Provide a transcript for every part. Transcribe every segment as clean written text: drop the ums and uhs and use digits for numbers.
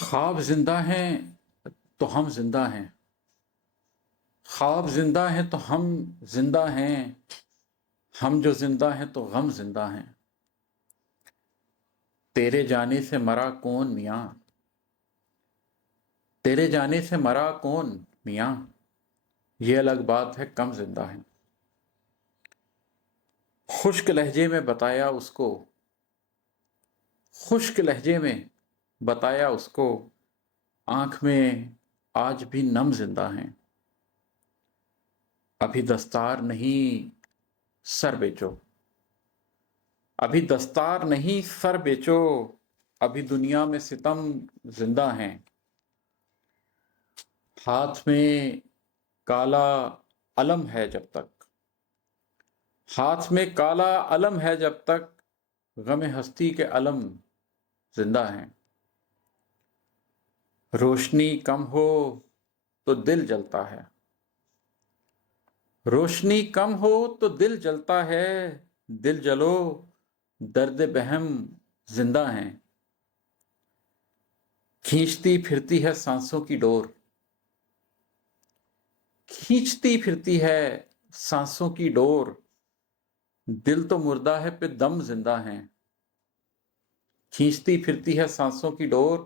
خواب زندہ ہیں تو ہم زندہ ہیں، خواب زندہ ہیں تو ہم زندہ ہیں، ہم جو زندہ ہیں تو غم زندہ ہیں۔ تیرے جانے سے مرا کون میاں، تیرے جانے سے مرا کون میاں، یہ الگ بات ہے کم زندہ ہیں۔ خشک لہجے میں بتایا اس کو، خشک لہجے میں بتایا اس کو، آنکھ میں آج بھی نم زندہ ہیں۔ ابھی دستار نہیں سر بیچو، ابھی دستار نہیں سر بیچو، ابھی دنیا میں ستم زندہ ہیں۔ ہاتھ میں کالا علم ہے جب تک، ہاتھ میں کالا علم ہے جب تک، غم ہستی کے علم زندہ ہیں۔ روشنی کم ہو تو دل جلتا ہے، روشنی کم ہو تو دل جلتا ہے، دل جلو درد بہم زندہ ہیں۔ کھینچتی پھرتی ہے سانسوں کی ڈور، کھینچتی پھرتی ہے سانسوں کی ڈور، دل تو مردہ ہے پہ دم زندہ ہیں۔ کھینچتی پھرتی ہے سانسوں کی ڈور،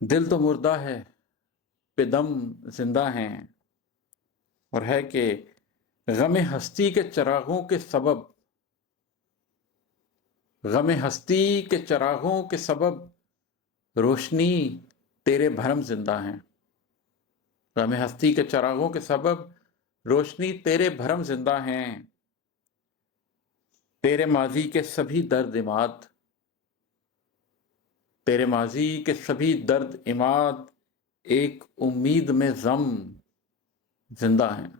دل تو مردہ ہے پہ دم زندہ ہیں۔ اور ہے کہ غم ہستی کے چراغوں کے سبب، غم ہستی کے چراغوں کے سبب، روشنی تیرے بھرم زندہ ہیں۔ غم ہستی کے چراغوں کے سبب روشنی تیرے بھرم زندہ ہیں۔ تیرے ماضی کے سبھی درد عماد، تیرے ماضی کے سبھی درد عماد، ایک امید میں غم زندہ ہیں۔